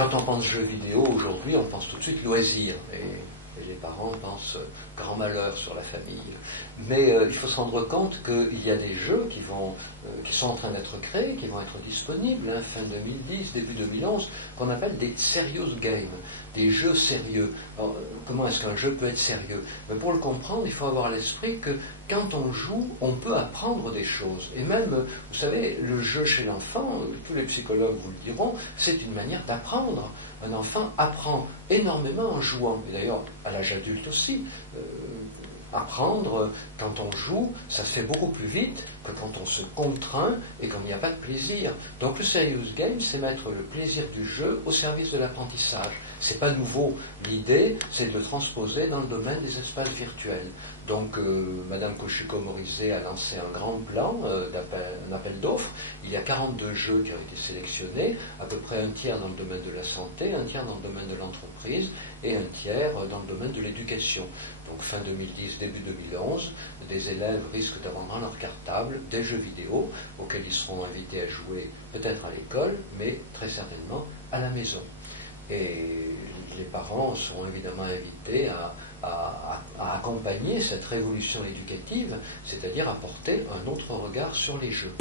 Quand on pense jeux vidéo aujourd'hui, on pense tout de suite loisirs. Et les parents pensent grand malheur sur la famille. Mais il faut se rendre compte qu'il y a des jeux qui sont en train d'être créés, qui vont être disponibles, fin 2010, début 2011, qu'on appelle des serious games, des jeux sérieux. Alors, comment est-ce qu'un jeu peut être sérieux? Mais pour le comprendre, il faut avoir à l'esprit que quand on joue, on peut apprendre des choses. Et même, vous savez, le jeu chez l'enfant, tous les psychologues vous le diront, c'est une manière d'apprendre. Un enfant apprend énormément en jouant. Et d'ailleurs, à l'âge adulte aussi, apprendre, quand on joue, ça se fait beaucoup plus vite que quand on se contraint et quand il n'y a pas de plaisir. Donc le serious game, c'est mettre le plaisir du jeu au service de l'apprentissage. C'est pas nouveau. L'idée, c'est de le transposer dans le domaine des espaces virtuels. Donc Madame Kosciusko-Morizet a lancé un grand plan, un appel d'offres. Il y a 42 jeux qui ont été sélectionnés, à peu près un tiers dans le domaine de la santé, un tiers dans le domaine de l'entreprise et un tiers dans le domaine de l'éducation. Donc fin 2010, début 2011, des élèves risquent d'avoir dans leur cartable des jeux vidéo auxquels ils seront invités à jouer peut-être à l'école, mais très certainement à la maison. Et les parents seront évidemment invités à accompagner cette révolution éducative, c'est-à-dire à porter un autre regard sur les jeux.